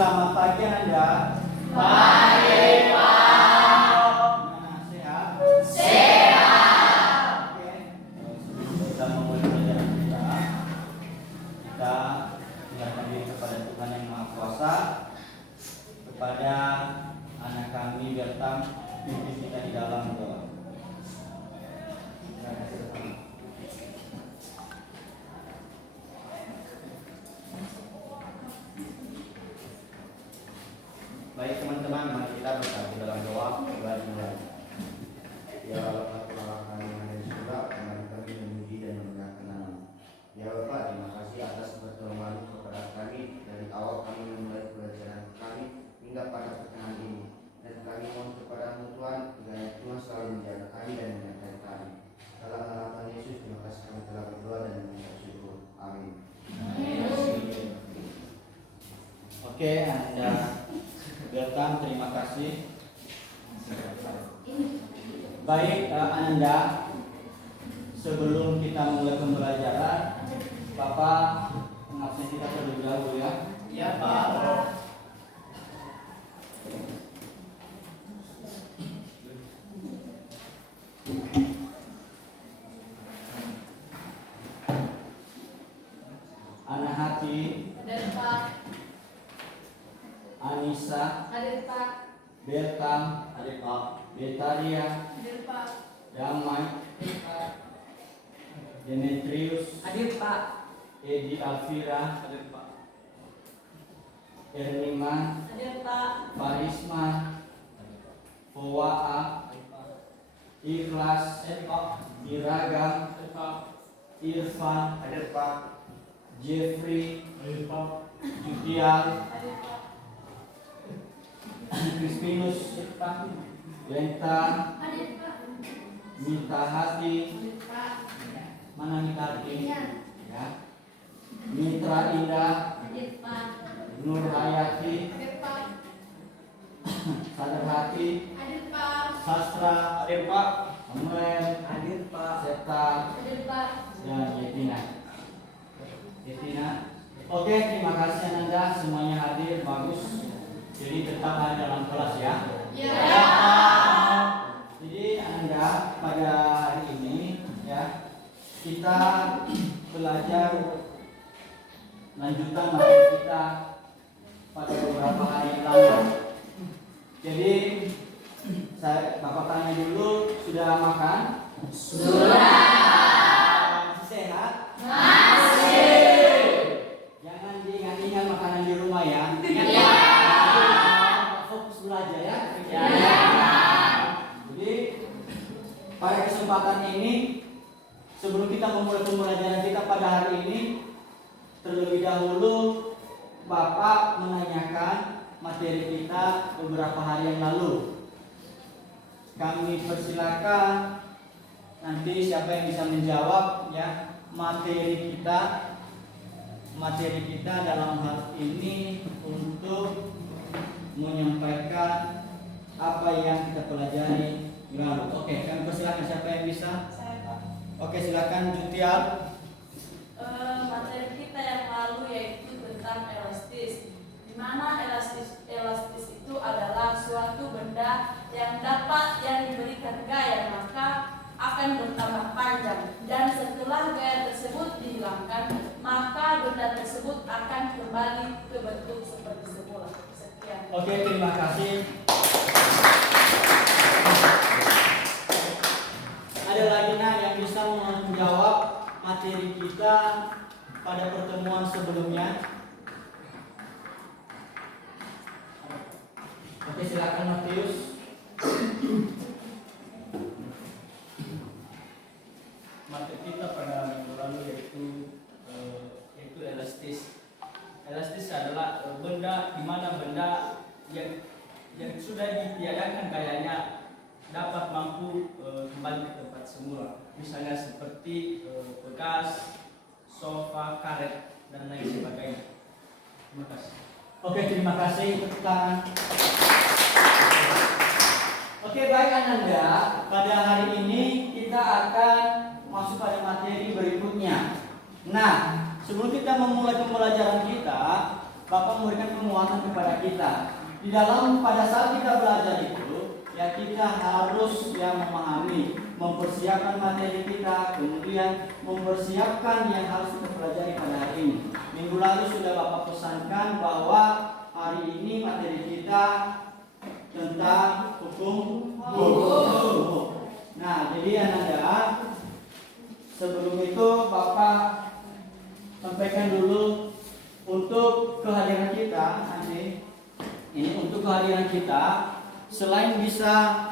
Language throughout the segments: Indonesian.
Selamat pagi Anda. Baik, Pak. Nah, sehat? Sehat. Oke. Sebelum kita memulai pelajaran kita menyerahkan diri kepada Tuhan yang Maha Kuasa, kepada anak kami Bertam, pimpin kita di dalam doa. Baik teman-teman, mari kita bersatu dalam doa dimulai. Ya Allah, Tuhan kami yang ada di surga, kami memuji dan memuliakan nama. Ya Bapak, terima kasih atas pertolongan kepada kami dari awal kami memulai pelajaran kami hingga pada pertengahan ini. Dan kami mohon kepadamu Tuhan, kiranya Tuhan selalu menjaga kami dan menyertai kami. Dalam nama Tuhan Yesus, terima kasih kami telah berdoa dan mengucap syukur. Amin. Oke, Anda Bertam, terima kasih. Baik, Anda, sebelum kita mulai pembelajaran, Bapak mengabsen kita terlebih dahulu ya. Ya, Pak. Anak hati, Hadir, Pak. Anissa, Hadir, Pak. Bertam, adik Pak, Betaria, Hadir, Pak. Damai, Hadir, Pak. Demetrius, Hadir, Pak. Edi Alvira, Hadir, Pak. Erniman, Hadir, Pak. Farisma, Powaa, Ikhlas, Iragam, Irfan, Hadir Pak. Jeffrey, Jutial, Hadir, Pak. Crispinus, Lenta, Hadir, Pak. Mita Hati, Hadir, Pak. mana Mita Hati? Iya. Ya. Mitra Indah, Hadir, Pak. Nur Hayati, Hadir, Pak. Sadar Hati, Hadir, Pak. Sastra, Hadir Pak. Samuel, Hadir Pak. Serta Hadir, Pak. dan Yetina. Oke, terima kasih Anda semuanya hadir, bagus. Jadi tetap ada dalam kelas ya. Ya. Jadi Anda pada hari ini ya kita belajar lanjutan materi kita pada beberapa hari yang lalu. Jadi Bapak tanya dulu, sudah makan? Masih sehat? Jangan diingat-ingat makanan di rumah ya. Fokus belajar ya. Jadi pada kesempatan ini, sebelum kita memulai pembelajaran kita pada hari ini, terlebih dahulu Bapak menanyakan materi kita beberapa hari yang lalu. Kami persilakan nanti siapa yang bisa menjawab ya materi kita dalam hal ini untuk menyampaikan apa yang kita pelajari lalu. Oke, kami persilakan siapa yang bisa. Saya, Pak. Oke, silakan Jutial. Materi kita yang lalu yaitu tentang elastis, di mana elastis itu adalah suatu benda yang diberikan gaya maka akan bertambah panjang, dan setelah gaya tersebut dihilangkan maka benda tersebut akan kembali ke bentuk seperti semula. Sekian. Oke, terima kasih. Ada lagi yang bisa menjawab materi kita pada pertemuan sebelumnya? Oke, silakan Matius. Materi kita pada minggu lalu yaitu elastis. Elastis adalah benda di mana benda yang sudah ditiadakan gayanya dapat mampu kembali ke tempat semula. Misalnya seperti bekas, sofa, karet dan lain sebagainya. Terima kasih. Oke, terima kasih. Tepuk tangan. Oke, baik Ananda. Pada hari ini kita akan masuk pada materi berikutnya. Nah, sebelum kita memulai pembelajaran kita, Bapak memberikan penguatan kepada kita. Di dalam pada saat kita belajar itu, ya kita harus memahami, mempersiapkan materi kita, kemudian mempersiapkan yang harus kita pelajari pada hari ini. Minggu lalu sudah Bapak pesankan bahwa hari ini materi kita tentang hukum. Nah, jadi Ananda, sebelum itu Bapak sampaikan dulu untuk kehadiran kita nanti. Ini untuk kehadiran kita, selain bisa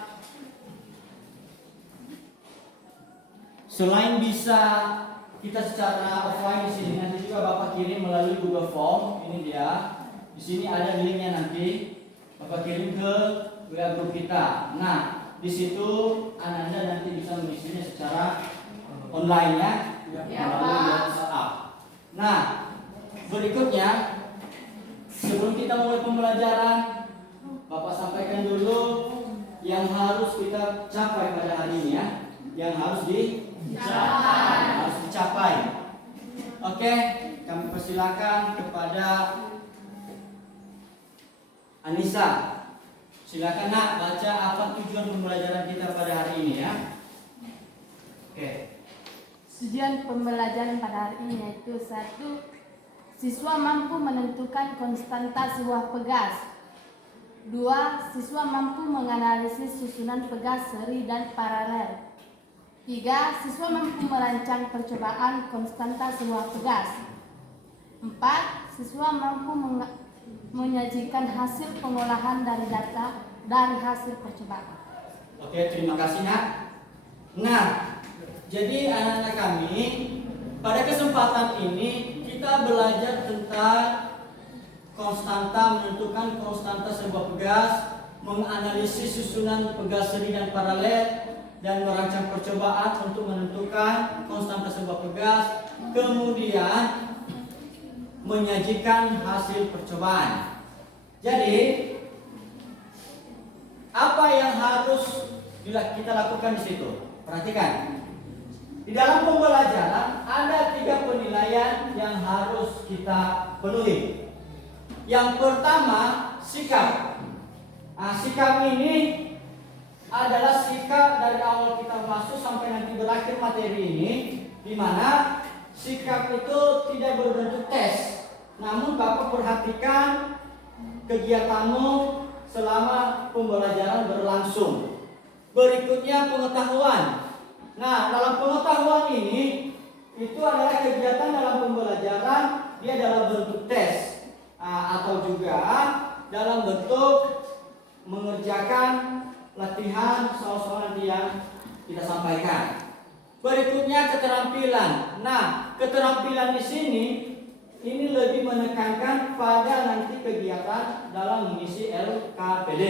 kita secara offline di sini, nanti juga Bapak kirim melalui Google Form. Ini dia. Di sini ada linknya, nanti Bapak kirim ke WA grup kita. Nah, di situ Ananda nanti bisa mengisinya secara online ya, melalui WhatsApp. Nah, berikutnya sebelum kita mulai pembelajaran, Bapak sampaikan dulu yang harus kita capai pada hari ini ya, yang harus dicapai. Oke, kami persilakan kepada Anissa. Silakan Nak, baca apa tujuan pembelajaran kita pada hari ini ya. Oke. Tujuan pembelajaran pada hari ini yaitu 1. Siswa mampu menentukan konstanta sebuah pegas. 2. Siswa mampu menganalisis susunan pegas seri dan paralel. 3. Siswa mampu merancang percobaan konstanta sebuah pegas. 4. Siswa mampu menyajikan hasil pengolahan dari data dari hasil percobaan. Oke, terima kasih Nak. Nah, jadi anak-anak kami, pada kesempatan ini kita belajar tentang konstanta, menentukan konstanta sebuah pegas, menganalisis susunan pegas seri dan paralel, dan merancang percobaan untuk menentukan konstanta sebuah pegas, kemudian menyajikan hasil percobaan. Jadi, apa yang harus kita lakukan di situ? Perhatikan. Di dalam pembelajaran ada 3 penilaian yang harus kita penuhi. Yang pertama, sikap. Nah, sikap ini adalah sikap dari awal kita masuk sampai nanti berakhir materi ini, di mana sikap itu tidak berbentuk tes. Namun Bapak perhatikan kegiatanmu selama pembelajaran berlangsung. Berikutnya pengetahuan. Nah, dalam pengetahuan ini itu adalah kegiatan dalam pembelajaran, dia dalam bentuk tes atau juga dalam bentuk mengerjakan latihan soal-soal nanti yang kita sampaikan. Berikutnya keterampilan. Nah, keterampilan di sini ini lebih menekankan pada nanti kegiatan dalam mengisi LKPD.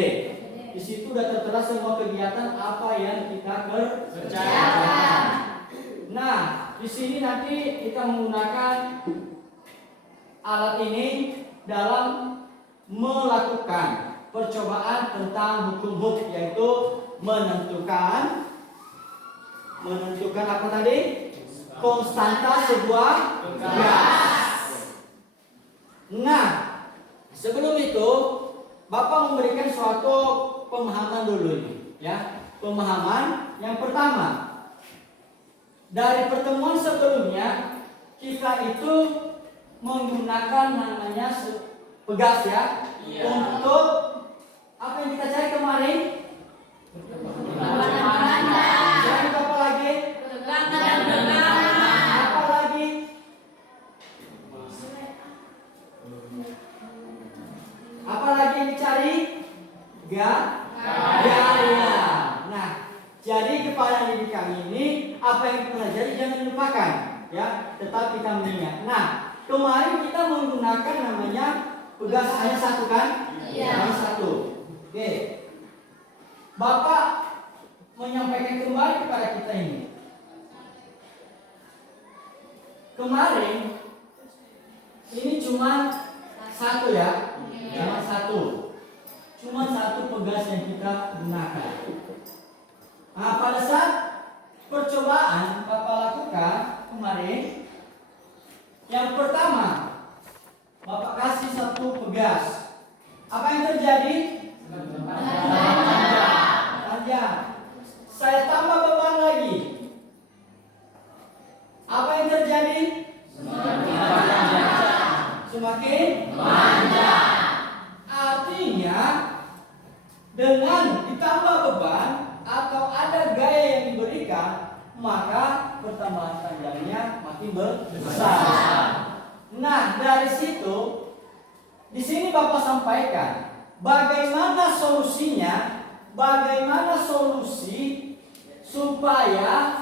Di situ sudah tertera semua kegiatan apa yang kita kerjakan. Nah, di sini nanti kita menggunakan alat ini dalam melakukan percobaan tentang hukum yaitu menentukan apa tadi? Konstanta sebuah pegas. Nah, sebelum itu Bapak memberikan suatu pemahaman dulu ini, ya. Pemahaman yang pertama. Dari pertemuan sebelumnya kita itu menggunakan namanya pegas ya. Iya. Untuk apa yang kita cari kemarin? Cari apa lagi? Apa lagi? Apa lagi yang dicari? Gaya. Nah, jadi kepada didik kami ini apa yang kita pelajari jangan dilupakan, ya. Tetap kita mengingat. Nah, kemarin kita menggunakan namanya pegas hanya satu kan? Iya. Hanya satu. Oke. Bapak menyampaikan kembali kepada kita ini. Kemarin ini cuma satu ya, cuma satu pegas yang kita gunakan. Nah, pada saat percobaan Bapak lakukan kemarin, yang pertama Bapak kasih satu pegas, apa yang terjadi? Panjang. Saya tambah beban lagi, apa yang terjadi? Semakin panjang. Artinya dengan ditambah beban atau ada gaya yang diberikan, maka pertambahan panjangnya makin besar. Nah, dari situ di sini Bapak sampaikan bagaimana solusinya, bagaimana solusi supaya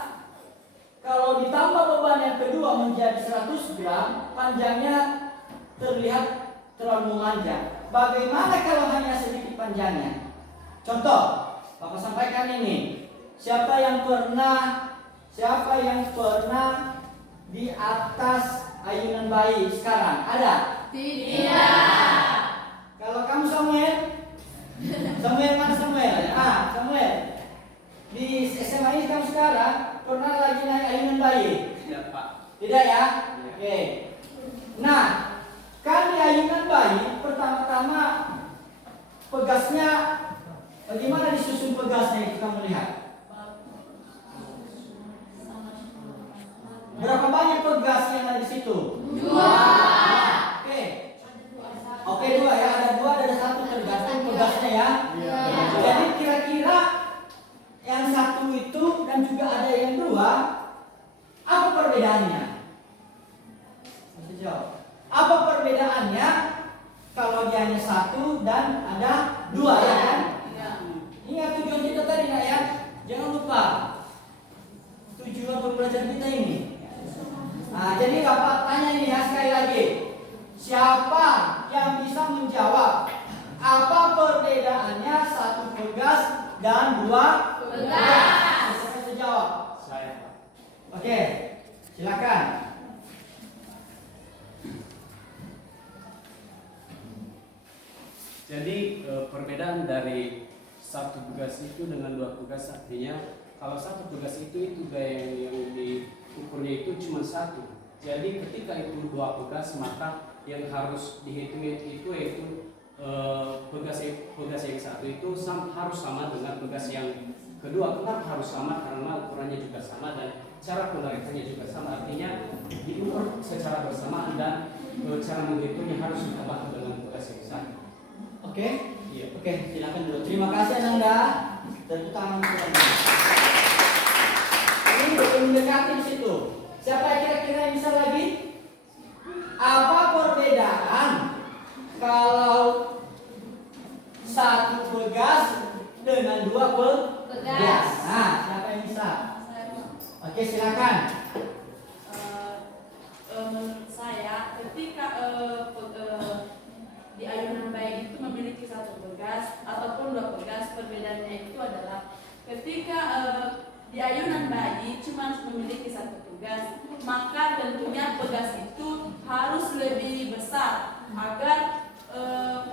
kalau ditambah beban yang kedua menjadi 100 gram, panjangnya terlihat terlalu memanjang. Bagaimana kalau hanya sedikit panjangnya? Contoh, Bapak sampaikan ini. Siapa yang pernah di atas ayunan bayi sekarang? Ada? Tidak. Kalau kamu Samuel mana Samuel? Samuel. Di SMA ini kamu sekarang pernah lagi naik ayunan bayi? Tidak, Pak. Tidak ya? Oke. Nah, kan di ayunan bayi pertama-tama pegasnya bagaimana disusun pegasnya kita melihat. Berapa banyak pegas yang ada di situ? 2. Oke, 2 ya. Ada 2, ada 1 tergantung pegasnya ya. Jadi kira-kira yang satu itu dan juga ada yang 2, apa perbedaannya? Masih jawab. Apa perbedaannya kalau dia hanya 1 dan ada 2 ya kan? Ingat tujuan kita tadi nak ya? Jangan lupa tujuan pembelajaran kita ini. Nah, jadi Bapak tanya ini ya sekali lagi. Siapa yang bisa menjawab apa perbedaannya 1 pegas dan 2 pegas? Siapa bisa jawab? Saya. Oke, silakan. Jadi perbedaan dari 1 pegas itu dengan 2 pegas artinya kalau 1 pegas itu gaya yang diukurnya itu cuma 1. Jadi ketika itu 2 pegas maka yang harus dihitung itu yaitu pegas yang 1 itu harus sama dengan pegas yang kedua. Kenapa harus sama? Karena ukurannya juga sama dan cara penarikannya juga sama. Artinya diukur secara bersamaan dan cara menghitungnya harus ditambah dengan pegas yang 1. Oke? Iya. Oke, silakan dulu. Terima kasih Ananda. Tepuk tangan kita. Ini belum mendekati di situ. Siapa kira-kira yang bisa lagi? Apa perbedaan kalau 1 pegas dengan 2 pegas? Nah, siapa yang bisa? Oke, silakan. Menurut saya ketika di ayunan bayi itu memiliki 1 pegas ataupun 2 pegas, perbedaannya itu adalah ketika di ayunan bayi cuma memiliki 1 pegas, maka tentunya pegas itu harus lebih besar agar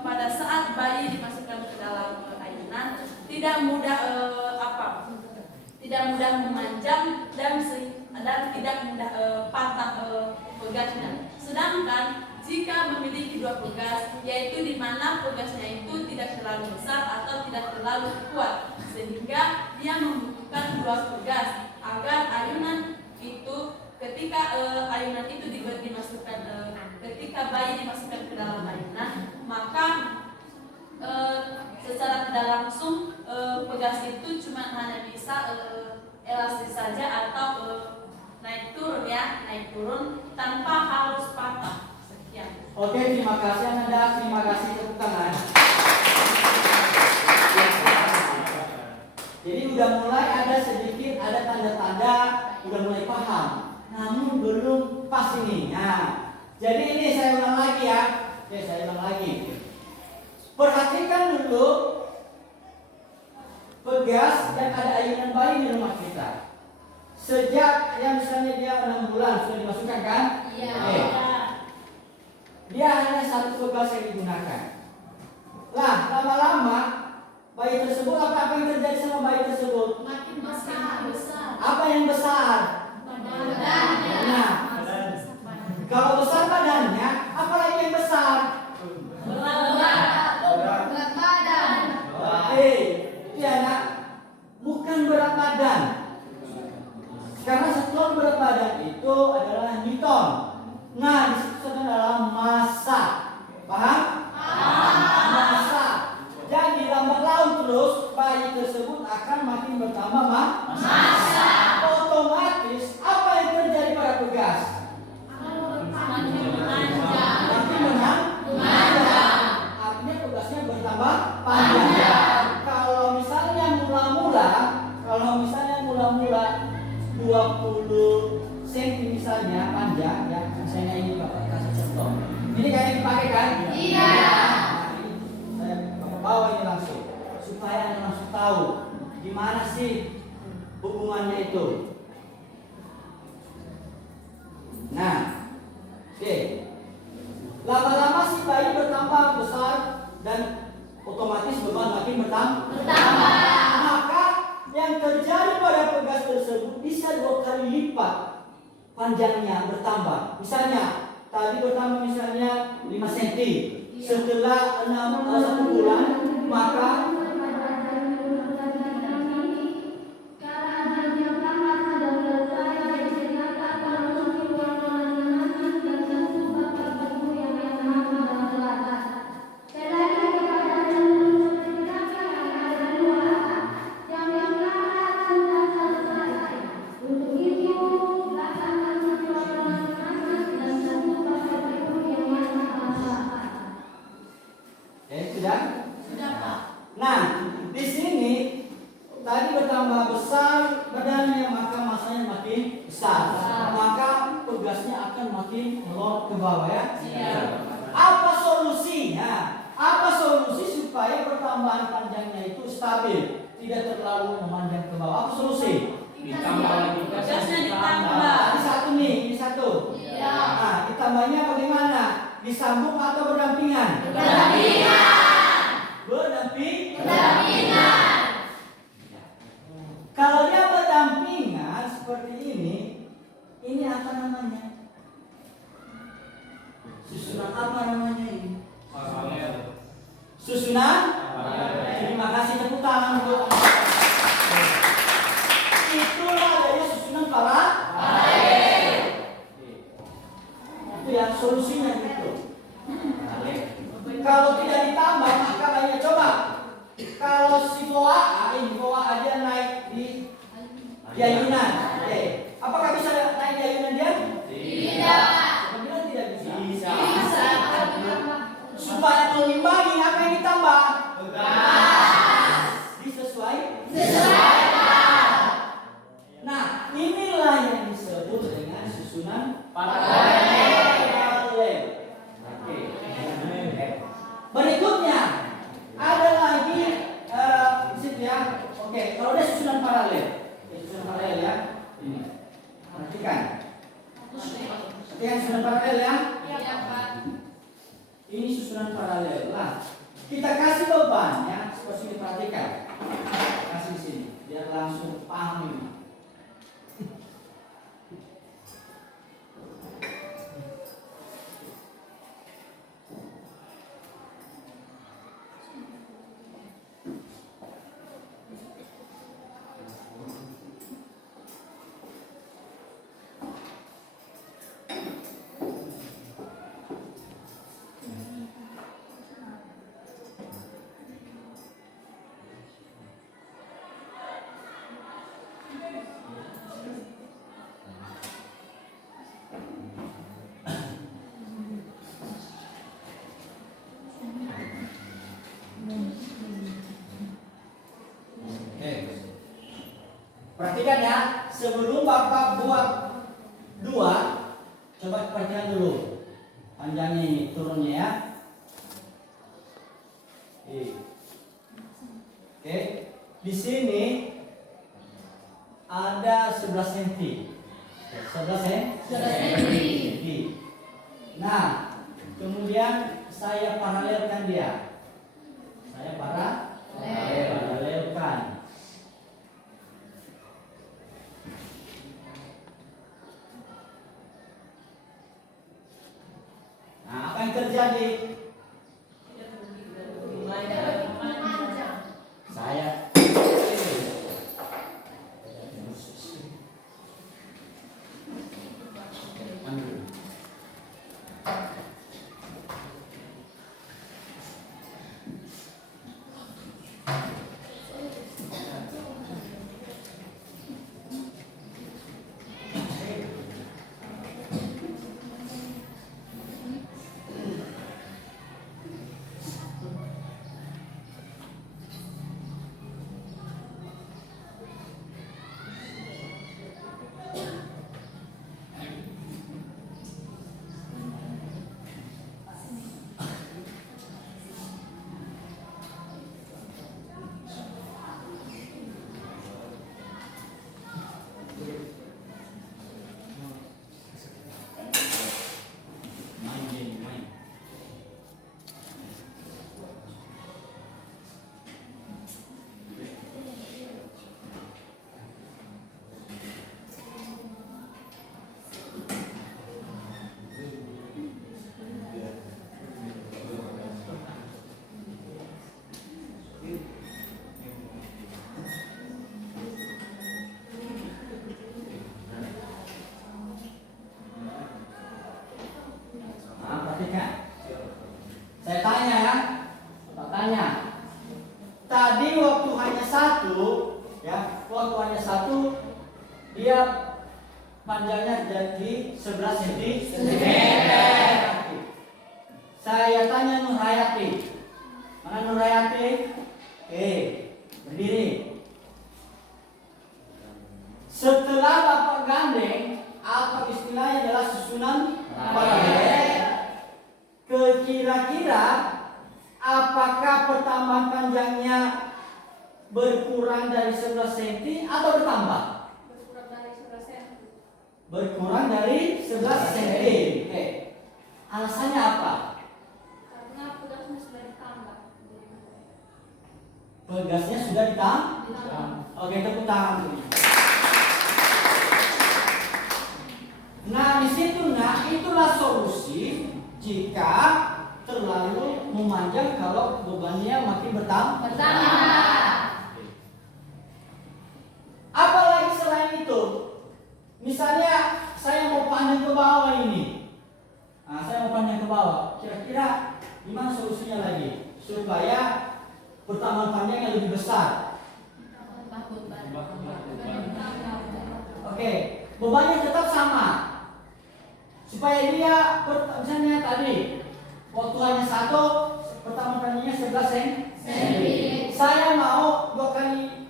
pada saat bayi dimasukkan ke dalam ayunan tidak mudah tidak mudah memanjang dan tidak mudah patah pegasnya. Sedangkan jika memiliki 2 pegas, yaitu di mana pegasnya itu tidak terlalu besar atau tidak terlalu kuat, sehingga dia membutuhkan 2 pegas agar ayunan itu ketika ayunan itu dimasukkan ketika bayi dimasukkan ke dalam ayunan, maka secara tidak langsung pegas itu cuma hanya bisa elastis saja atau naik turun tanpa harus patah. Oke, terima kasih Ananda. Terima kasih, tepuk tangan. Jadi udah mulai ada sedikit, ada tanda-tanda, udah mulai paham. Namun belum pas ini. Nah, jadi ini saya ulang lagi ya. Oke, saya ulang lagi. Perhatikan dulu pegas yang ada ayunan bayi di rumah kita. Sejak yang misalnya dia 6 bulan sudah dimasukkan kan? Iya. Oke. dia hanya satu pegas yang digunakan. Lah, lama-lama bayi tersebut apa yang terjadi sama bayi tersebut? Makin besar. Apa yang besar? Badannya. Nah, kalau besar badannya, apa lagi yang besar? Berat badan. Itu ya nak, bukan berat badan. Karena satuan berat badan itu adalah Newton. Nah, di situ adalah massa. Paham? Massa. Jadi lambat laun terus bayi tersebut akan makin bertambah massa. Otomatis apa yang terjadi pada pegas? Makin panjang. Artinya pegasnya bertambah panjang. Kalau misalnya mula-mula 20 cm misalnya panjang ya, misalnya ini Bapak kasih contoh. Ini kayak yang dipakai kan? Iya. Saya bawa ini langsung supaya Anda langsung tahu gimana sih hubungannya itu. Nah, oke. Lama-lama si bayi bertambah besar dan otomatis beban makin bertambah. Maka yang terjadi pada pegas tersebut bisa 2 kali lipat panjangnya bertambah. Misalnya tadi bertambah misalnya 5 cm. Setelah 1 bulan maka Sudah Pak. Nah, di sini tadi bertambah besar badannya maka masanya makin besar. Maka pegasnya akan makin melorot ke bawah ya. Iya. Apa solusinya? Apa solusi supaya pertambahan panjangnya itu stabil, tidak terlalu memanjang ke bawah? Apa solusi? Ditambah lagi Gasnya ditambah. Nah, ini satu nih, ini satu. Iya. Nah, ditambahnya bagaimana? Disambung atau berdampingan? Berdampingan. Kalau dia berdampingan seperti ini apa namanya? Susunan apa namanya ini? Susunan? Terima kasih tepuk tangan untuk itulah adanya susunan paralel. Itu ya solusinya gitu. Kalau tidak ditambah maka lainnya coba. Kalau si foa dia naik di ayunan. Oke. Apakah bisa naik di ayunan dia? Tidak. Sebenarnya tidak bisa. Bisa. Supaya mengimbangi apa yang ditambah? Gas. Disesuaikan. Nah, inilah yang disebut dengan susunan paralel. Oke. Berikutnya ada lagi di situ ya. Oke, kalau dia susunan paralel. Susunan paralel ya. Ini. Perhatikan. Perhatikan susunan paralel ya. Iya Pak. Ini susunan paralel. Lah, kita kasih beban ya, seperti diperhatikan. Kasih sini, biar langsung paham ini. Perhatikan ya, sebelum Bapak buat 2, coba perhatikan dulu. Panjangnya ini, turunnya ya. Oke. Di sini ada 11 cm. 11 cm. Nah, kemudian saya paralelkan dia. Saya paralelkan. Nah, apa yang terjadi? Saya main. Nah, perhatikan. Saya tanya ya, Bapak tanya. Tadi waktu hanya satu, ya, waktu hanya satu, dia panjangnya jadi 11 cm. Saya tanya Nur Hayati. Mana Nur Hayati? Oke, berdiri. Setelah Bapak gandeng, apa istilahnya adalah susunan paralel. Kira-kira apakah pertambahan panjangnya berkurang dari 11 cm atau bertambah? Berkurang dari 11 cm. Oke. Alasannya apa? Karena pegasnya sudah ditambah. Pegasnya sudah ditambah. Oke, tepuk tangan dulu. Nah, di situ itulah solusi jika terlalu memanjang kalau bebannya makin bertambah. Apalagi selain itu, misalnya saya mau panjang ke bawah ini. Nah, saya mau panjang ke bawah. Kira-kira gimana solusinya lagi supaya pertambahan panjangnya lebih besar? Oke, bebannya tetap sama. Supaya dia misalnya tadi waktu hanya satu, pertama panjangnya 11 cm. Saya mau 2 kali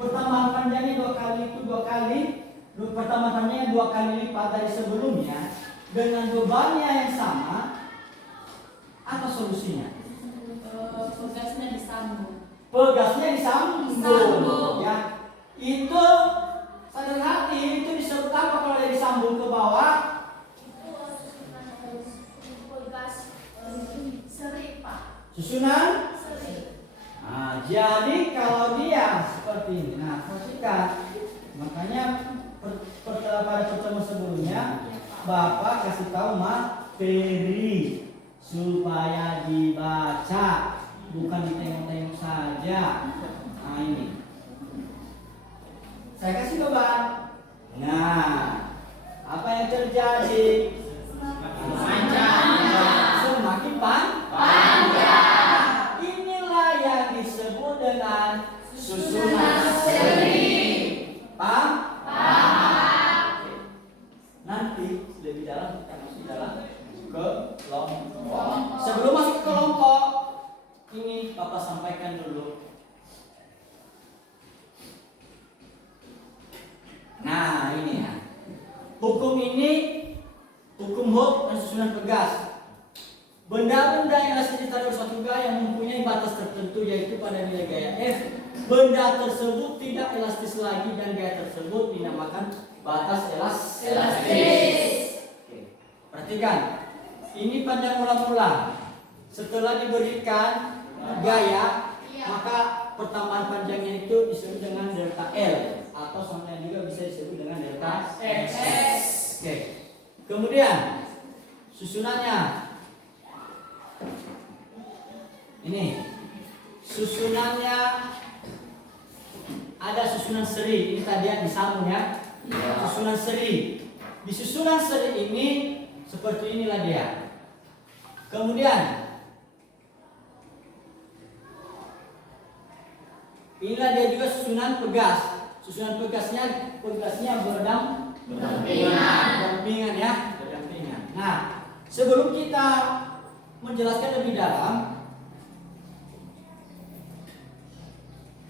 pertambahan panjangnya 2 kali pertambahan panjangnya 2 kali lipat dari sebelumnya dengan bebannya yang sama. Apa solusinya? Pegasnya disambung. Pegasnya disambung. Ya, itu sadar hati itu disebut apa kalau dari sambung ke bawah? Pegas seri, Pak. Susunan. Seri. Nah, jadi kalau dia seperti ini, nah perhatikan, makanya pada pertemuan sebelumnya Bapak kasih tahu materi supaya dibaca, bukan ditengok-tengok saja. Nah ini. Saya kasih beban. Nah, apa yang terjadi? Semakin panjang. Inilah yang disebut dengan susunan seri. Paham? Nanti lebih dalam kita masuk dalam kelompok. Sebelum masuk ke kelompok, ini Bapak sampaikan dulu. Nah ini ya, hukum ini, hukum Hooke dan susunan pegas. Benda-benda yang elastis ditarik suatu gaya yang mempunyai batas tertentu yaitu pada nilai gaya F. Benda tersebut tidak elastis lagi dan gaya tersebut dinamakan batas elastis. Oke. Perhatikan, ini panjang mula-mula. Setelah diberikan gaya, maka pertambahan panjangnya itu disebut dengan delta L, atau sama juga bisa disebut dengan delta X. Oke. Kemudian susunannya ini. Susunannya ada susunan seri. Ini tadi yang disambung ya. Susunan seri. Di susunan seri ini seperti inilah dia. Kemudian inilah dia juga susunan pegas. Susunan pegasnya berdampingan ya, berdampingan. Nah, sebelum kita menjelaskan lebih dalam,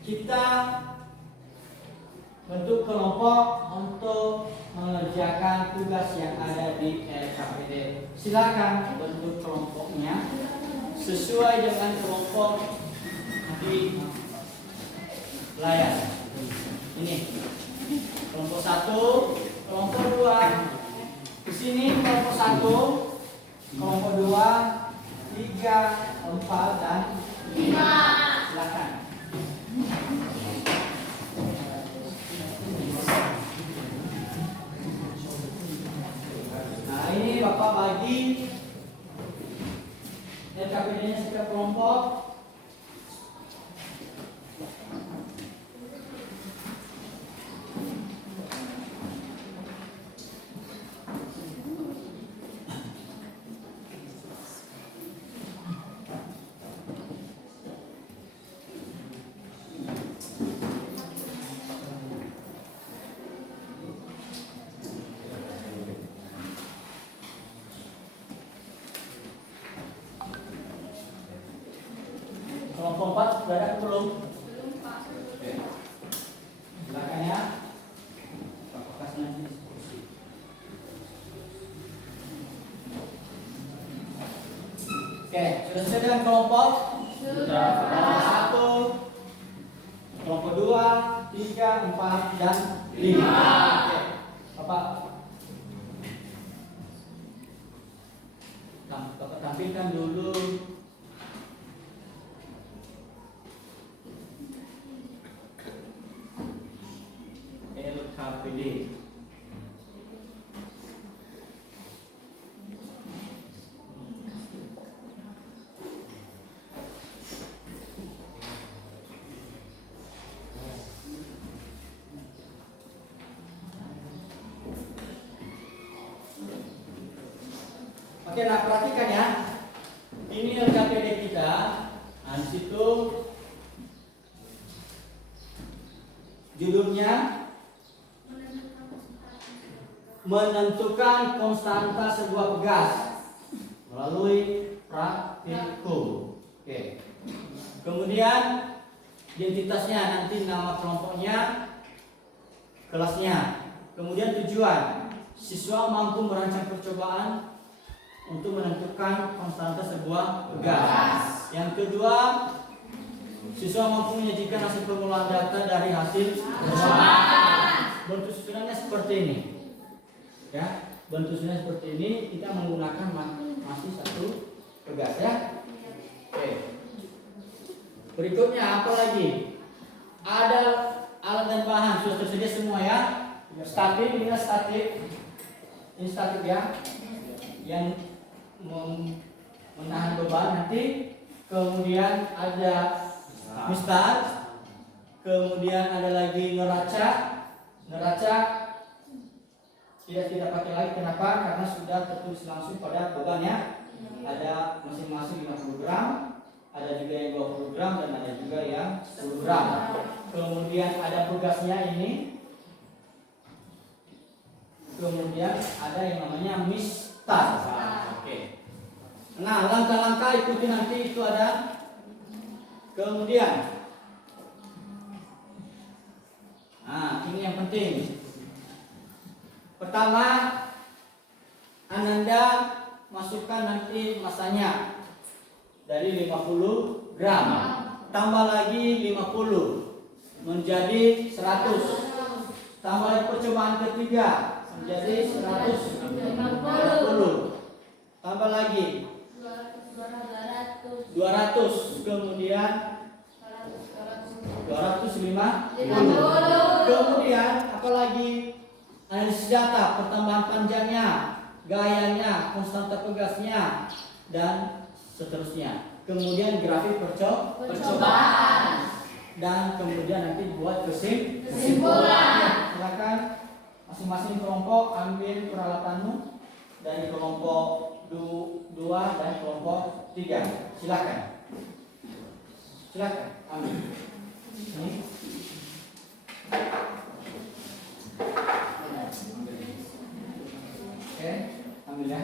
kita bentuk kelompok untuk mengerjakan tugas yang ada di LKPD. Silakan bentuk kelompoknya sesuai dengan kelompok di layar. Ini kelompok 1, kelompok 2. Di sini kelompok 1, kelompok 2, 3, 4 dan 5. Silakan. Nah, ini Bapak bagi LKPD-nya setiap kelompok. Kelompok 4 sudah ada belum? Belum, Pak. Oke. Silakan ya. Bapak kasih nanti. Oke, sudah selesai dengan kelompok? Sudah. Kelompok 1, kelompok 2, 3, 4 dan 5. Oke. Bapak tampilkan dulu LKPD. Oke, nah perhatikan ya. Ini LKPD kita. Nah, di situ judulnya menentukan konstanta sebuah pegas melalui praktikum. Oke. Kemudian identitasnya, nanti nama kelompoknya, kelasnya. Kemudian tujuan, siswa mampu merancang percobaan untuk menentukan konstanta sebuah pegas. Yang kedua, siswa mampu menyajikan hasil pengolahan data dari hasil percobaan. Bentuk susunannya seperti ini. Ya, bentuk susunannya seperti ini. Kita menggunakan masih satu pegas ya. Oke. Berikutnya apa lagi? Ada alat dan bahan sudah tersedia semua ya. Statik, ini statik. Ini statik ya. Yang menahan beban nanti. Kemudian ada mistar. Kemudian ada lagi neraca. Neraca tidak pakai lagi. Kenapa? Karena sudah tertulis langsung pada bebannya. Ada masing-masing 50 gram. Ada juga yang 20 gram dan ada juga yang 10 gram. Kemudian ada pegasnya ini. Kemudian ada yang namanya mistar. Oke. Nah, langkah-langkah ikuti nanti itu ada. Kemudian, nah ini yang penting. Pertama, Ananda masukkan nanti masanya dari 50 gram. Tambah lagi 50 menjadi 100. Tambah lagi percobaan ketiga menjadi 150. Tambah lagi 200, kemudian 205. Kemudian apalagi analisis data, pertambahan panjangnya, gayanya, konstanta pegasnya, dan seterusnya. Kemudian grafik percobaan. Dan kemudian nanti buat kesimpulan. Silakan masing-masing kelompok ambil peralatanmu dari kelompok 2 dan kelompok 3. Silakan. Silakan ambil. Ini. Oke, ambil ya.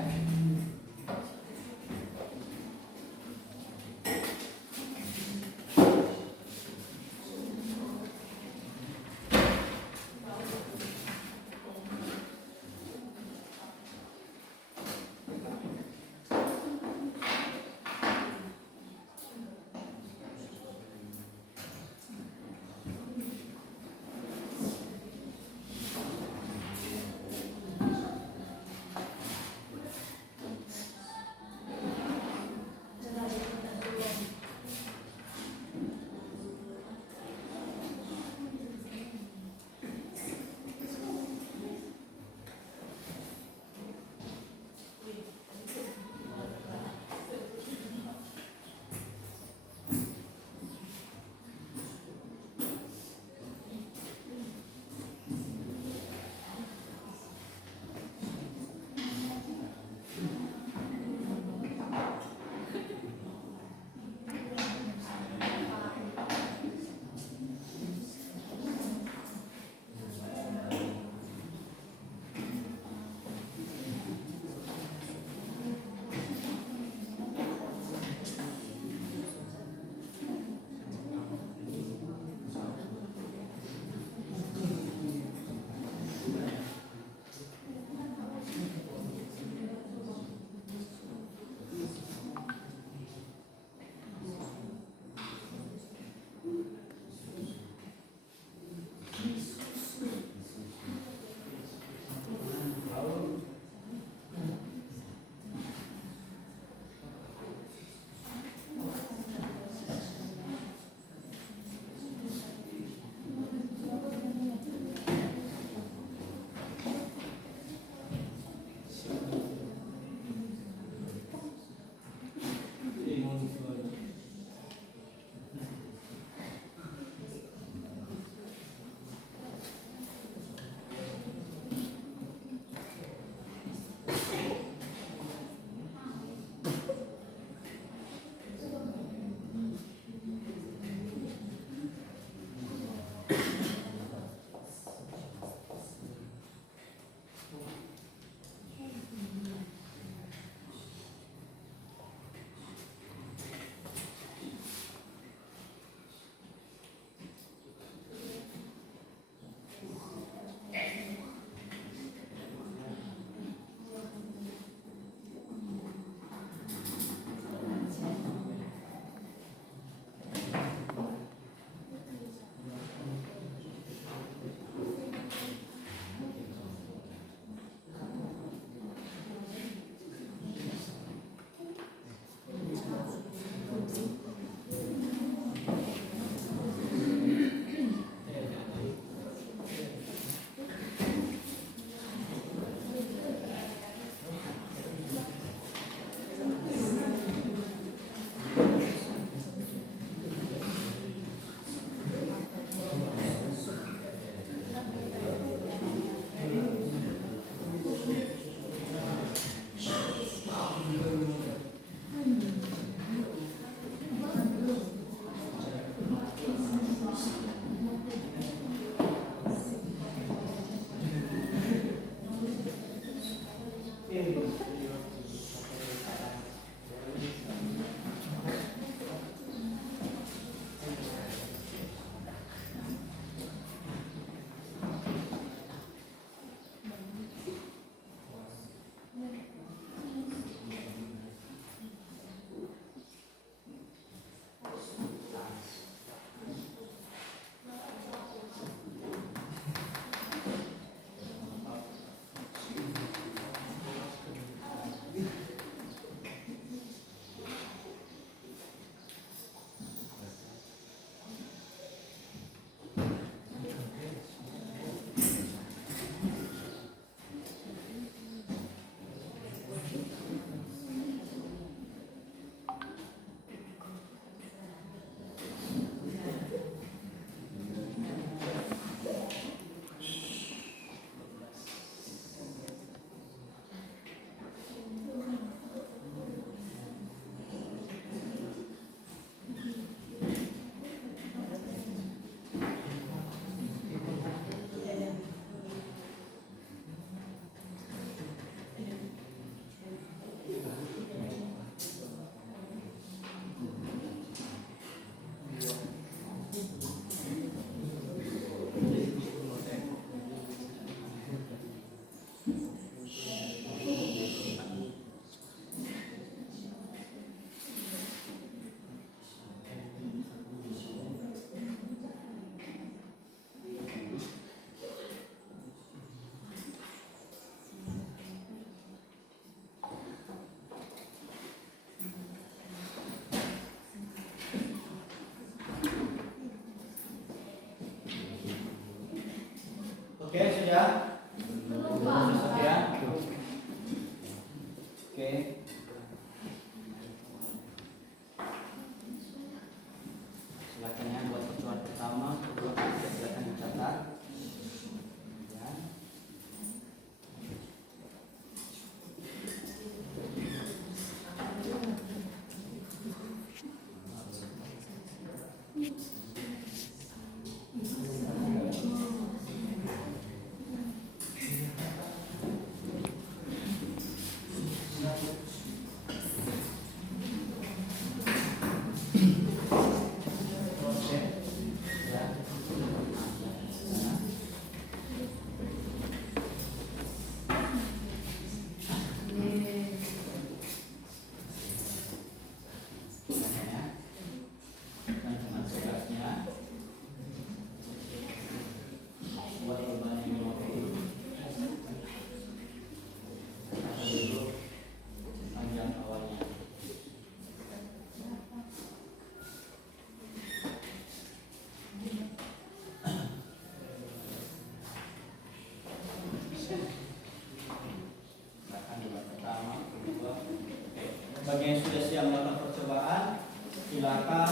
Bagi yang sudah siap melakukan percobaan, silakan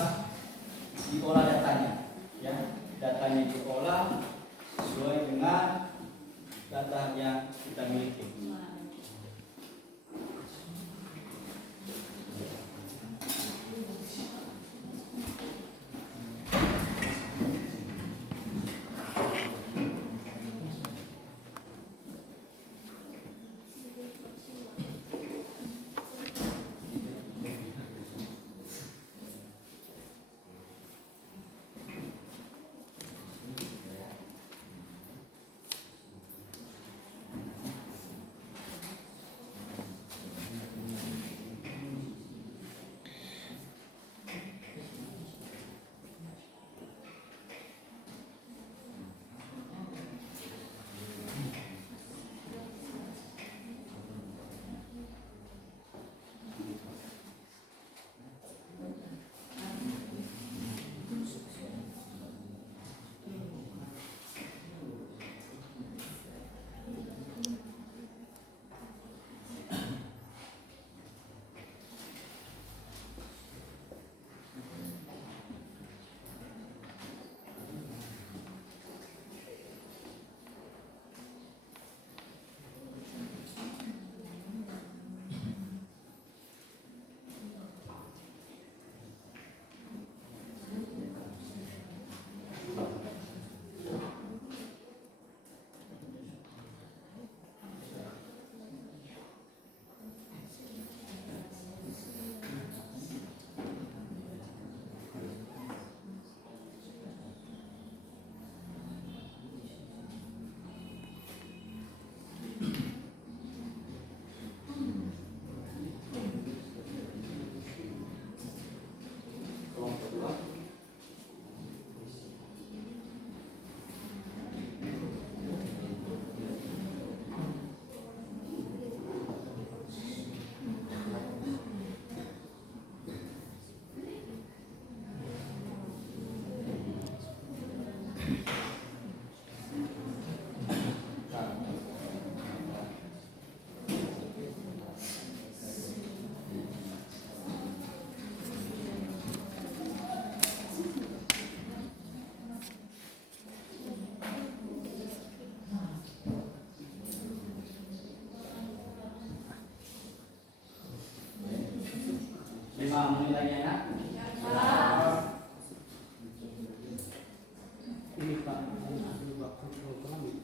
diolah datanya. Ya, datanya diolah sesuai dengan data yang kita miliki. Menilainya ya. Ini Pak, Bapak kontrol kelamin.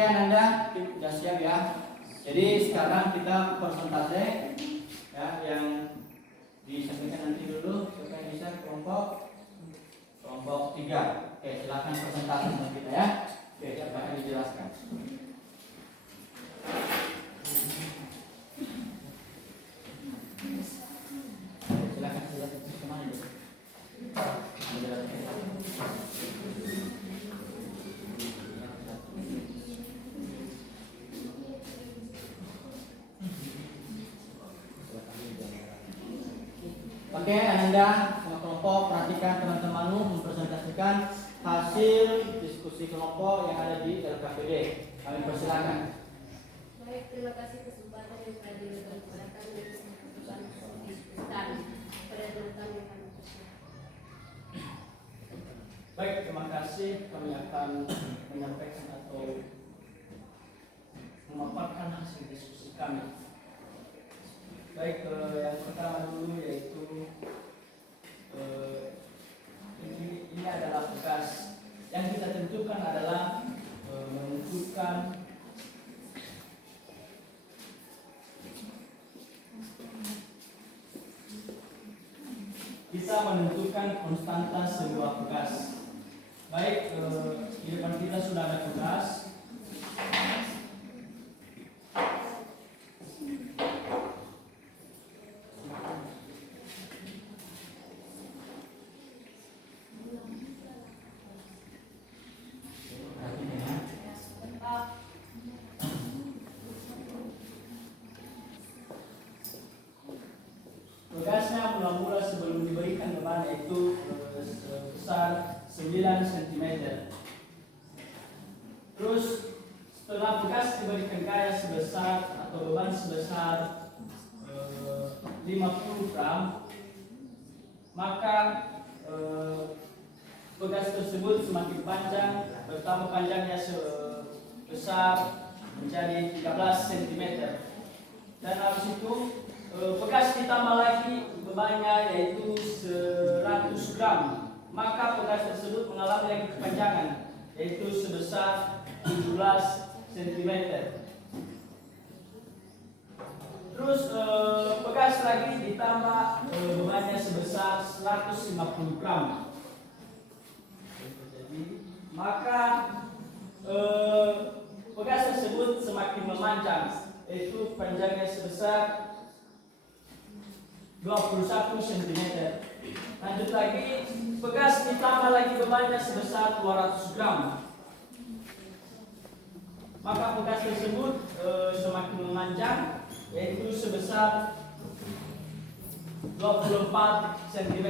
Oke Ananda, sudah siap ya. Jadi sekarang kita persentase ya, yang disampaikan nanti dulu. Siapa yang bisa kelompok 3. Oke, silakan persentase sama kita ya. Oke, silakan dijelaskan. Silakan kemana itu? Oke, Anda semua kelompok perhatikan teman-temanmu mempresentasikan hasil diskusi kelompok yang ada di LKPD. Kami persilakan. Baik, terima kasih kesempatan yang telah diberikan kepada kami untuk kesempatan diskusikan pada tentang yang kami persilakan. Baik, terima kasih. Kami akan menyampaikan atau memaparkan hasil diskusi kami. Baik, yang pertama dulu yaitu ini adalah tugas yang kita tentukan adalah menentukan konstanta sebuah tugas. Baik, di depan kita sudah ada tugas. Tugasnya mula-mula sebelum diberikan beban yaitu sebesar 9 cm. Terus setelah tugas diberikan gaya sebesar atau beban sebesar 50 gram, maka tugas tersebut semakin panjang, bertambah panjangnya sebesar menjadi 13 cm. Dan habis itu pegas ditambah lagi bebannya yaitu 100 gram, maka pegas tersebut mengalami lagi kepanjangan yaitu sebesar 17 cm. Terus pegas lagi ditambah bebannya sebesar 150 gram, maka pegas tersebut semakin memanjang yaitu panjangnya sebesar 21 cm. Lanjut lagi, pegas ditambah lagi bebannya sebesar 200 gram. Maka pegas tersebut semakin memanjang yaitu sebesar 24 cm.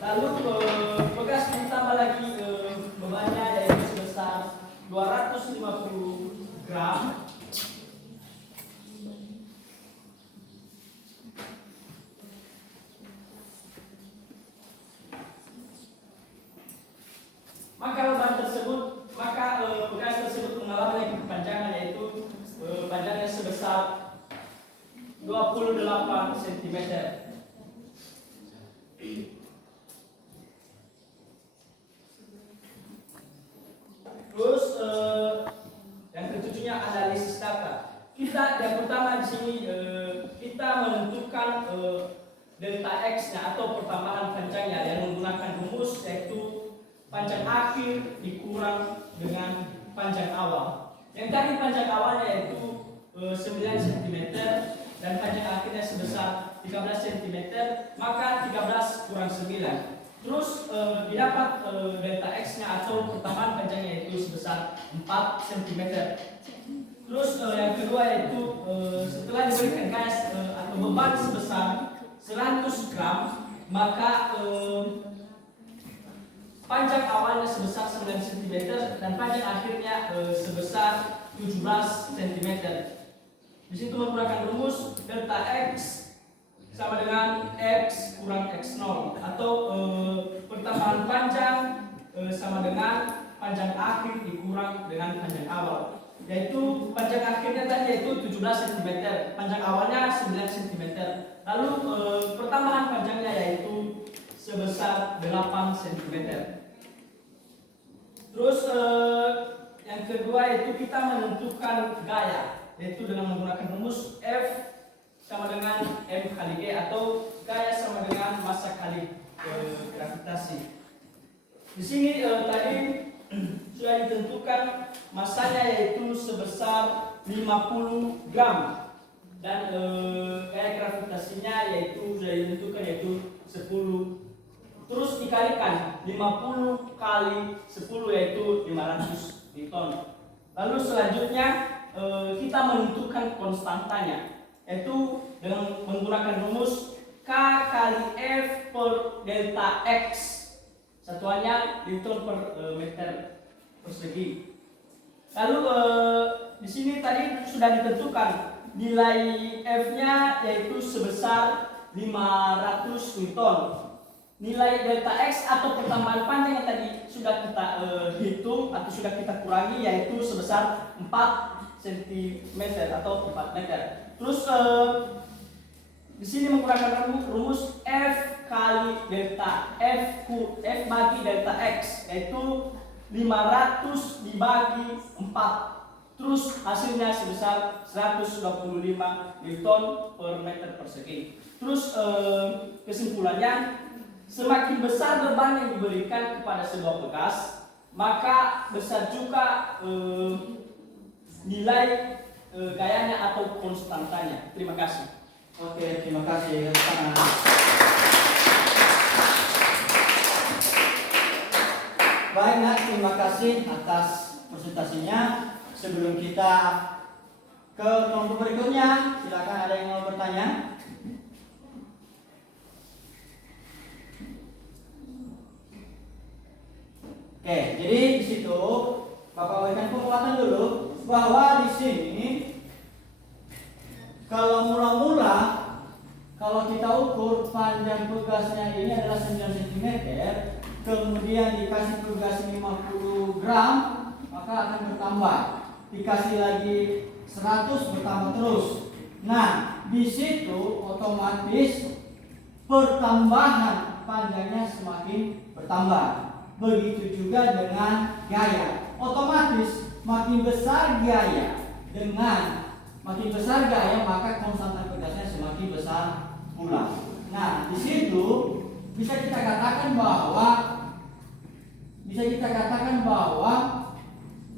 Lalu pegas ditambah lagi bebannya yaitu sebesar 250 gram. Maka pegas tersebut mengalami kepanjangan yaitu panjangnya sebesar 28 cm. Terus yang ketujuhnya analisis data. Yang pertama di sini kita menentukan delta x-nya atau pertambahan panjangnya yang menggunakan rumus yaitu panjang akhir dikurang dengan panjang awal. Yang tadi panjang awalnya yaitu 9 cm dan panjang akhirnya sebesar 13 cm, maka 13 kurang 9. Terus didapat delta x-nya atau pertambahan panjangnya yaitu sebesar 4 cm. Terus yang kedua yaitu setelah diberikan gas atau beban sebesar 100 gram, maka panjang awalnya sebesar 9 cm dan panjang akhirnya sebesar 17 cm. Di situ menggunakan rumus delta x sama dengan x kurang x0 atau pertambahan panjang sama dengan panjang akhir dikurang dengan panjang awal. Yaitu panjang akhirnya tadi yaitu 17 cm, panjang awalnya 9 cm. Lalu pertambahan panjangnya yaitu sebesar 8 cm. Terus yang Yang kedua itu kita menentukan gaya, yaitu dengan menggunakan rumus F sama dengan M kali G atau gaya sama dengan massa kali gravitasi. Di sini tadi sudah ditentukan masanya yaitu sebesar 50 gram dan gaya gravitasinya yaitu sudah ditentukan yaitu 10. Terus dikalikan 50 kali 10 yaitu 500 Newton. Lalu selanjutnya kita menentukan konstantanya yaitu dengan menggunakan rumus K kali F per delta X. Satuannya Newton per meter persegi. Lalu di sini tadi sudah ditentukan nilai F-nya yaitu sebesar 500 Newton. Nilai delta X atau pertambahan panjang yang tadi sudah kita hitung atau sudah kita kurangi yaitu sebesar 4 cm atau 4 meter. Terus di sini menggunakan rumus F kali delta F bagi delta X yaitu 500 dibagi 4. Terus hasilnya sebesar 125 Newton per meter persegi. Terus kesimpulannya, semakin besar beban yang diberikan kepada sebuah bekas, maka besar juga nilai gayanya atau konstantanya. Terima kasih. Oke, terima kasih. Baik, Nak, terima kasih atas presentasinya. Sebelum kita ke kelompok berikutnya, silakan ada yang mau bertanya. Oke, jadi di situ Bapak berikan penguatan dulu bahwa di sini kalau mula-mula kalau kita ukur panjang pegasnya ini adalah 9 cm, kemudian dikasih pegas 50 gram, maka akan bertambah. Dikasih lagi 100 bertambah terus. Nah, di situ otomatis pertambahan panjangnya semakin bertambah. Begitu juga dengan gaya. Otomatis makin besar gaya maka konstanta pegasnya semakin besar pula. Nah, di situ bisa kita katakan bahwa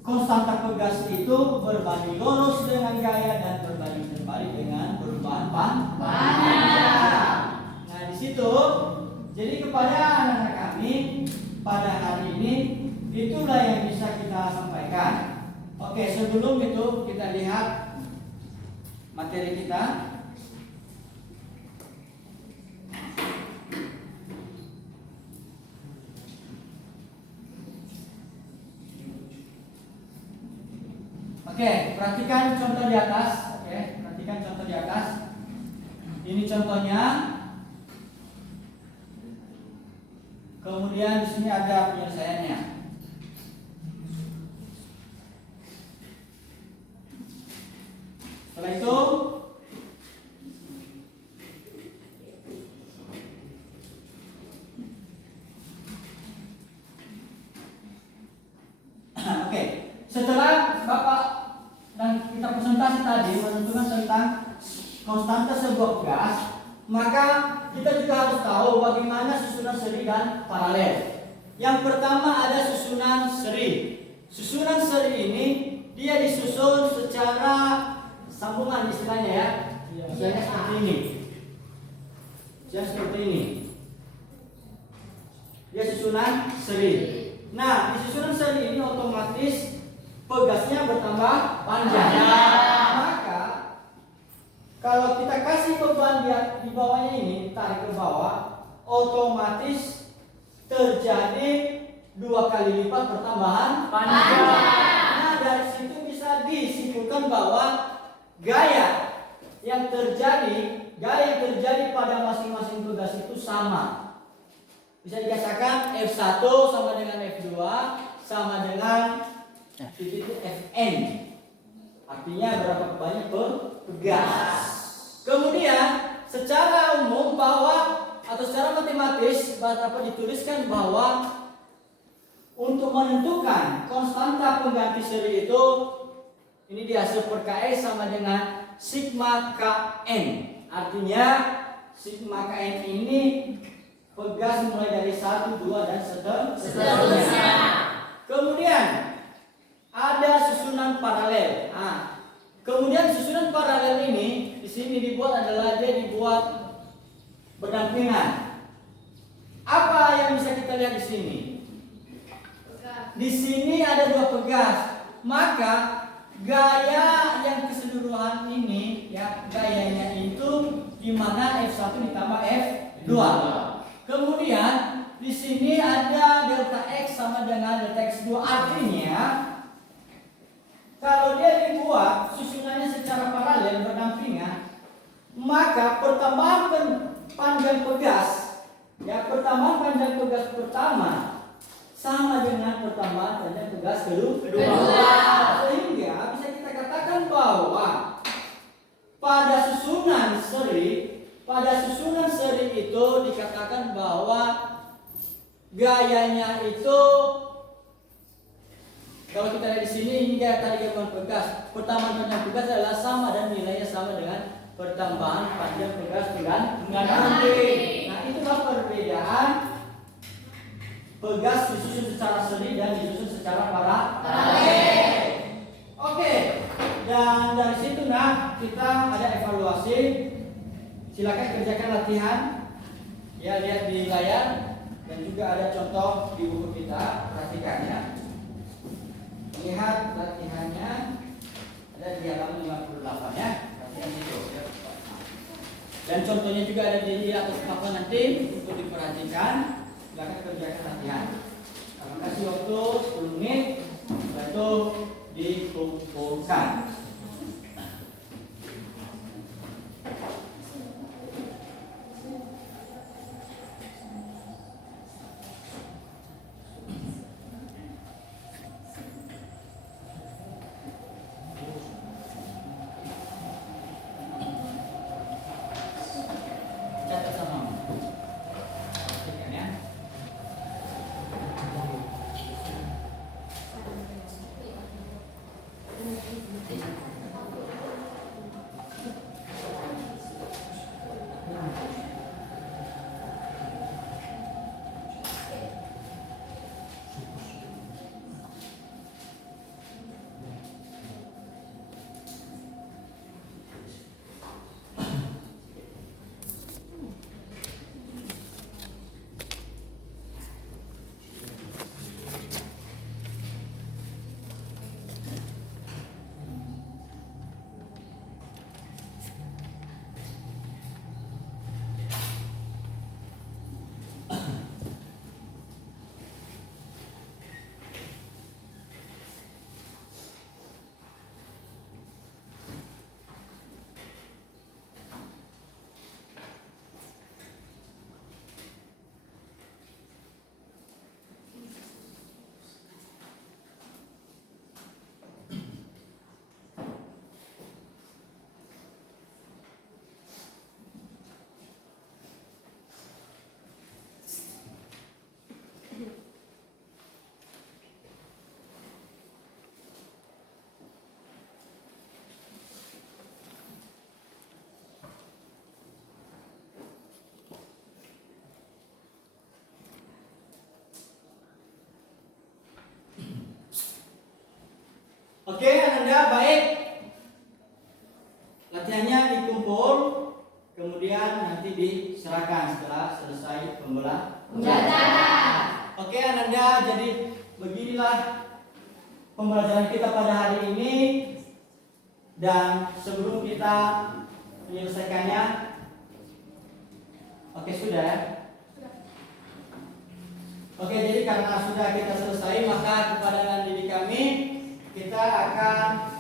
konstanta pegas itu berbanding lurus dengan gaya dan berbanding terbalik dengan perubahan panjang. Nah, di situ jadi kepada anak-anak kami pada hari ini itulah yang bisa kita sampaikan. Oke, sebelum itu kita lihat materi kita. Oke, perhatikan contoh di atas. Ini contohnya. Kemudian di sini ada penyelesaiannya. Setelah itu oke, setelah Bapak dan kita presentasi tadi menentukan tentang konstanta sebuah gas, maka kita juga harus tahu bagaimana susunan seri dan paralel. Yang pertama ada susunan seri. Susunan seri ini dia disusun secara sambungan istilahnya ya. Misalnya seperti ini. Dia susunan seri. Nah, di susunan seri ini otomatis pegasnya bertambah panjang. Maka kalau kita kasih beban di bawahnya ini, tarik ke bawah, otomatis terjadi 2 kali lipat pertambahan panjang. Nah, dari situ bisa disimpulkan bahwa gaya yang terjadi pada masing-masing pegas itu sama. Bisa dikatakan F1 sama dengan F2 sama dengan itu Fn. Artinya berapa banyak pegas. Kemudian secara umum bahwa atau secara matematis dapat dituliskan bahwa untuk menentukan konstanta pengganti seri itu, ini dihasil per KE sama dengan sigma Kn. Artinya sigma Kn ini pegas mulai dari 1, 2 dan seterusnya. Kemudian ada susunan paralel. Kemudian susunan paralel ini di sini dibuat adalah dia dibuat berdampingan. Apa yang bisa kita lihat di sini? Di sini ada dua pegas, maka gaya yang keseluruhan ini, ya gayanya itu di mana F1 ditambah F2. Kemudian di sini ada delta X sama dengan delta X2, artinya kalau dia dibuat susunannya secara paralel berdampingan, maka pertambahan panjang pegas, ya pertambahan panjang pegas pertama sama dengan pertambahan panjang pegas kedua. Sehingga bisa kita katakan bahwa pada susunan seri itu dikatakan bahwa gayanya itu, kalau kita lihat di sini, ini dia tadi gabungan pegas. Pertambahan panjang pegas adalah sama dan nilainya sama dengan pertambahan panjang pegas pengganti. Nah, itulah perbedaan pegas disusun secara seri dan disusun secara paralel. Oke, dan dari situ kita ada evaluasi. Silakan kerjakan latihan. Ya, lihat di layar dan juga ada contoh di buku kita. Perhatikan ya. Lihat latihannya ada di halaman 58 ya. Perhatikan itu. Dan contohnya juga ada di atas papan nanti untuk diperhatikan. Silakan kerjakan latihan. Terima kasih waktu 10 menit. Setelah itu dikumpulkan. Catat sama. Perhatikan ya. Oke, Ananda, baik. Latihannya dikumpul, kemudian nanti diserahkan setelah selesai pembelajaran. Oke, Ananda, jadi beginilah pembelajaran kita pada hari ini. Dan sebelum kita menyelesaikannya, oke sudah ya? Oke, jadi karena sudah kita selesai, maka kepada didik kami kita akan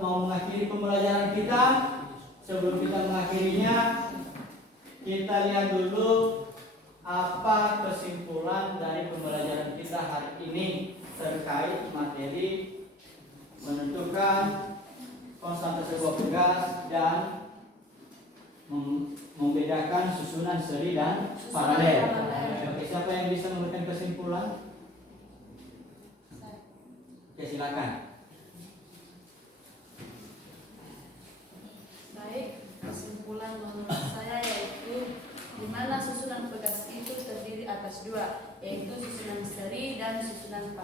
mau mengakhiri pembelajaran kita. Sebelum kita mengakhirinya, kita lihat dulu apa kesimpulan dari pembelajaran kita hari ini terkait materi menentukan konstanta sebuah pegas dan membedakan susunan seri dan paralel. Oke, siapa yang bisa memberikan kesimpulan? Oke, silakan. Baik, kesimpulan menurut saya yaitu di mana susunan pegas itu terdiri atas dua, yaitu susunan seri dan susunan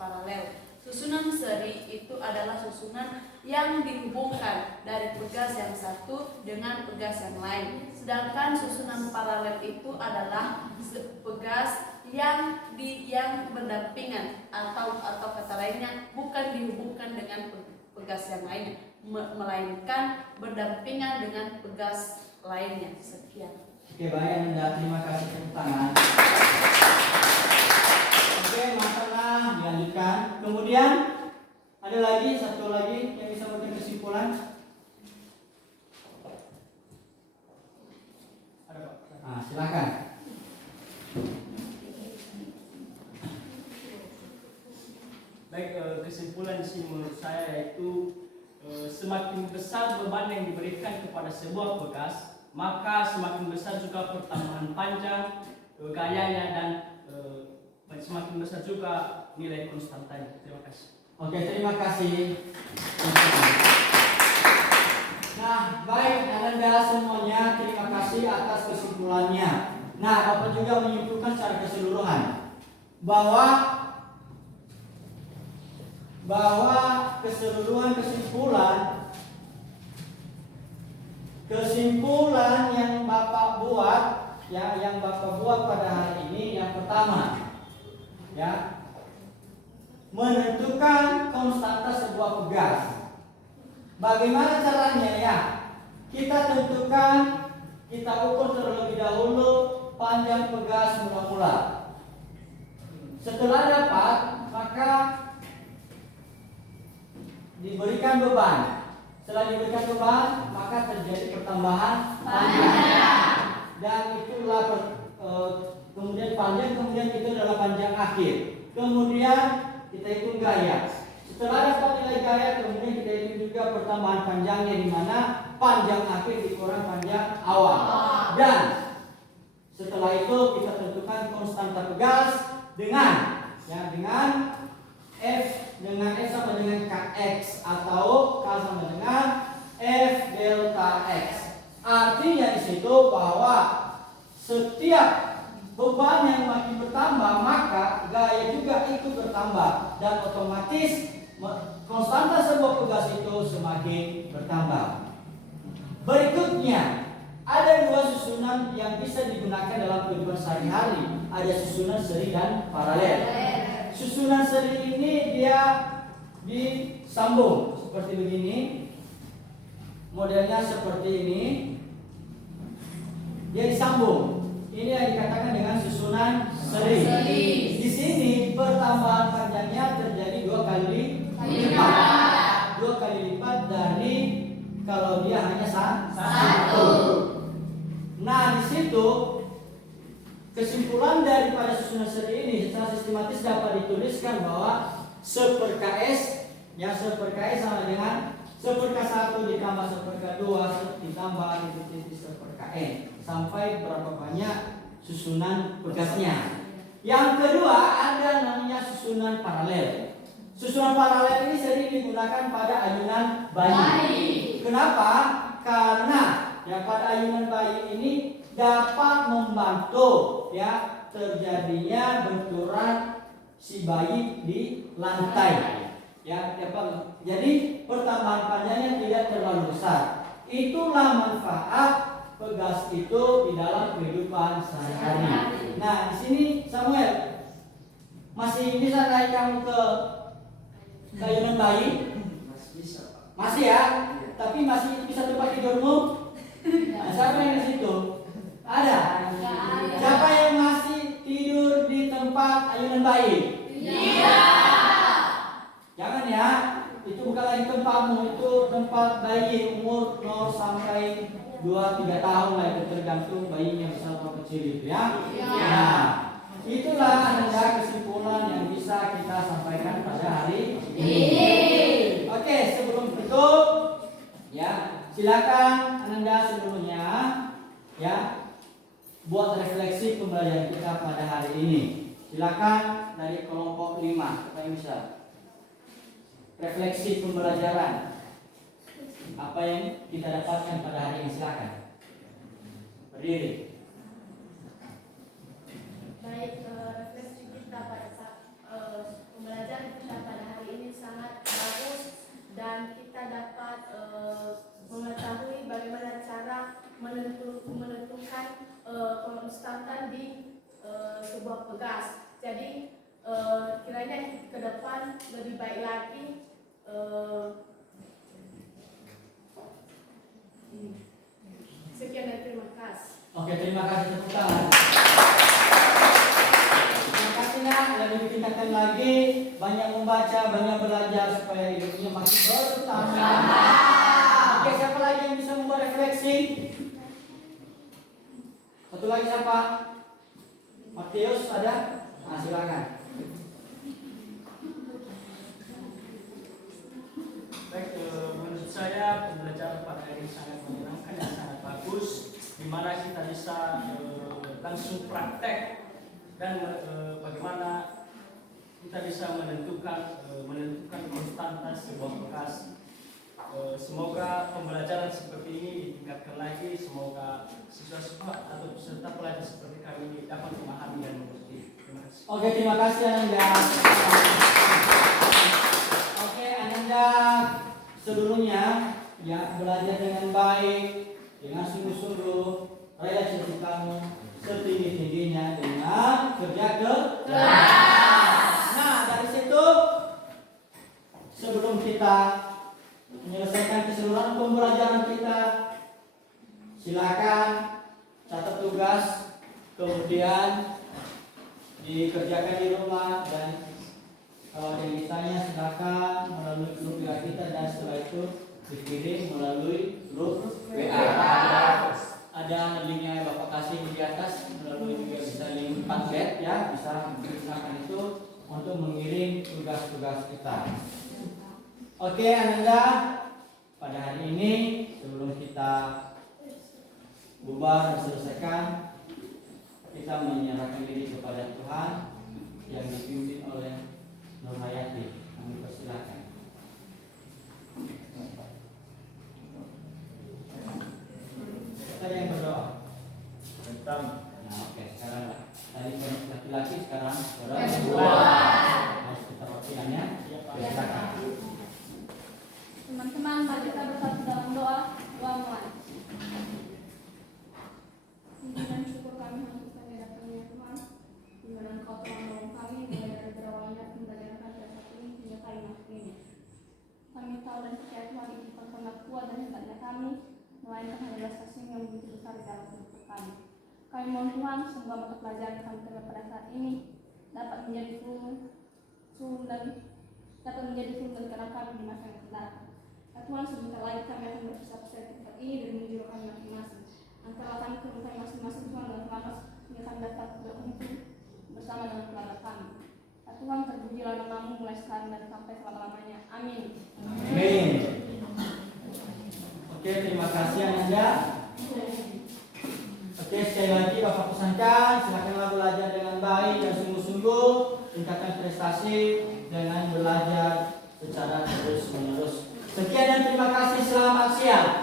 paralel. Susunan seri itu adalah susunan yang dihubungkan dari pegas yang satu dengan pegas yang lain. Sedangkan susunan paralel itu adalah pegas yang berdampingan atau kata lainnya bukan dihubungkan dengan pegas yang lainnya, melainkan berdampingan dengan pegas lainnya. Sekian. Oke, baik Anda, terima kasih tepuk tangan. Oke, masalah dilanjutkan. Kemudian ada lagi satu lagi yang bisa memberikan kesimpulan. Ada Pak. Nah, silakan. Baik, kesimpulan sih menurut saya yaitu semakin besar beban yang diberikan kepada sebuah pegas, maka semakin besar juga pertambahan panjang gayanya dan semakin besar juga nilai konstantanya. Terima kasih. Oke, terima kasih. Nah, baik Anda semuanya, terima kasih atas kesimpulannya. Nah, Bapak juga menyimpulkan secara keseluruhan bahwa keseluruhan kesimpulan yang Bapak buat, yang Bapak buat pada hari ini, yang pertama, ya, menentukan konstanta sebuah pegas. Bagaimana caranya ya? Kita tentukan, kita ukur terlebih dahulu panjang pegas mula-mula. Setelah dapat, maka diberikan beban. Setelah diberikan beban, maka terjadi pertambahan panjang. Dan itulah kemudian panjang, kemudian itu adalah panjang akhir. Kemudian kita hitung gaya. Setelah dapat nilai gaya, kemudian kita hitung juga pertambahan panjangnya, di mana panjang akhir dikurang panjang awal. Dan setelah itu kita tentukan konstanta pegas dengan F sama dengan Kx atau K sama dengan F delta X. Artinya di situ bahwa setiap beban yang makin bertambah, maka gaya juga ikut bertambah, dan otomatis konstanta sebuah pegas itu semakin bertambah. Berikutnya, ada dua susunan yang bisa digunakan dalam kehidupan sehari-hari. Ada susunan seri dan paralel. Susunan seri ini dia disambung seperti begini. Modelnya seperti ini. Dia disambung. Ini yang dikatakan dengan susunan seri. Di sini pertambahan panjangnya terjadi 2 kali lipat. 2 kali lipat dari kalau dia hanya satu. Nah, di situ kesimpulan daripada susunan seri ini secara sistematis dapat dituliskan bahwa 1/Ks, yang 1/Ks sama dengan 1/1 ditambah 1/2 ditambah titik 1/N sampai berapa banyak susunan pegasnya. Yang kedua ada namanya susunan paralel. Susunan paralel ini sering digunakan pada ayunan bayi. Kenapa? Karena pada ayunan bayi ini dapat membantu ya terjadinya benturan si bayi di lantai. Ya, jadi pertambahan panjangnya tidak terlalu besar. Itulah manfaat pegas itu di dalam kehidupan sehari-hari. Nah, di sini Samuel masih bisa naik kamu ke ayunan bayi? Masih bisa, Pak. Masih ya? Tapi masih bisa tempat tidurmu? Nah, siapa yang di situ? Ada? Siapa yang masih tidur di tempat ayunan bayi? Iya. Jangan ya, itu bukan lagi tempatmu, itu tempat bayi umur 0 sampai 2-3 tahun lah, itu tergantung bayinya besar atau kecil itu ya. Nah, itulah ada kesimpulan yang bisa kita sampaikan pada hari ini. Oke, sebelum tutup ya, silakan Anda seluruhnya ya buat refleksi pembelajaran kita pada hari ini. Silakan dari kelompok 5, kita bisa. refleksi pembelajaran apa yang kita dapatkan pada hari ini. Silakan berdiri. Baik, refleksi kita pada saat pembelajaran kita pada hari ini sangat bagus dan kita dapat mengetahui bagaimana cara menentukan konstantan di sebuah pegas. Jadi kiranya ke depan lebih baik lagi. Sekian dan terima kasih. Oke, terima kasih, tepuk tangan. Terima kasih nak, lebih ditingkatkan lagi, banyak membaca, banyak belajar supaya hidupnya makin bertambah. Oke, siapa lagi yang bisa membuat refleksi? Satu lagi siapa? Matius ada? Nah, silakan. Baik, menurut saya pembelajaran pada hari ini sangat menyenangkan dan sangat bagus, di mana kita bisa langsung praktek dan bagaimana kita bisa menentukan konstantas sebuah bekas. Semoga pembelajaran seperti ini ditingkatkan lagi. Semoga siswa-siswa atau peserta pelajar seperti kami dapat memahami dan mengerti. Terima kasih. Oke, terima kasih Ananda. Oke, Ananda seluruhnya ya belajar dengan baik, dengan sungguh-sungguh, raih cita-citamu setinggi-tingginya dengan kerja keras. Nah, dari situ sebelum kita menyelesaikan keseluruhan pembelajaran kita, silakan catat tugas, kemudian dikerjakan di rumah, dan kalau ada yang ditanya silakan melalui grup WA kita, dan setelah itu dikirim melalui grup WA. Ada linknya Bapak kasih di atas, melalui juga bisa link Padlet ya, bisa digunakan itu untuk mengirim tugas-tugas kita. Oke Ananda, pada hari ini sebelum kita bubar dan selesaikan, kita menyerahkan diri kepada Tuhan yang dipimpin oleh Nur Hayati. Kami persilakan. Kita yang berdoa. Tentang Nah, oke, sekarang lah. Tadi laki-laki, sekarang Perempuan. perempuan. Harus kita wakilnya. Silakan. Teman-teman, mari kita bersatu dalam doa mulai. Puji dan syukur kami untuk datangnya Tuhan, di mana Engkau telah menolong kami mulai dari berawalnya pembelajaran pada saat ini hingga kali ini. Kami tahu dan percaya Tuhan itu bukan karena kuat dan hebatnya kami, melainkan hanya belas kasih yang begitu besar di dalam hidup kami. Kami mohon Tuhan, semoga mata pelajaran kami terima pada saat ini dapat menjadi sumber dan terang kami di masa yang akan datang. Tuhan, sebentar lagi kami akan berpisah-pisah di tempat ini dan menuju kami masing-masing. Angkatlah kami ke rumah masing-masing Tuhan dengan selamat, sehingga kami dapat berkumpul bersama dengan keluarga kami. Tuhan, terpujilah nama-Mu mulai sekarang dan sampai selama-lamanya. Amin. Amin. Oke, terima kasih Ananda. Oke, sekali lagi Bapak pesankan, silakanlah belajar dengan baik dan sungguh-sungguh, tingkatkan prestasi dengan belajar secara terus-menerus. Sekian dan terima kasih. Selamat siang.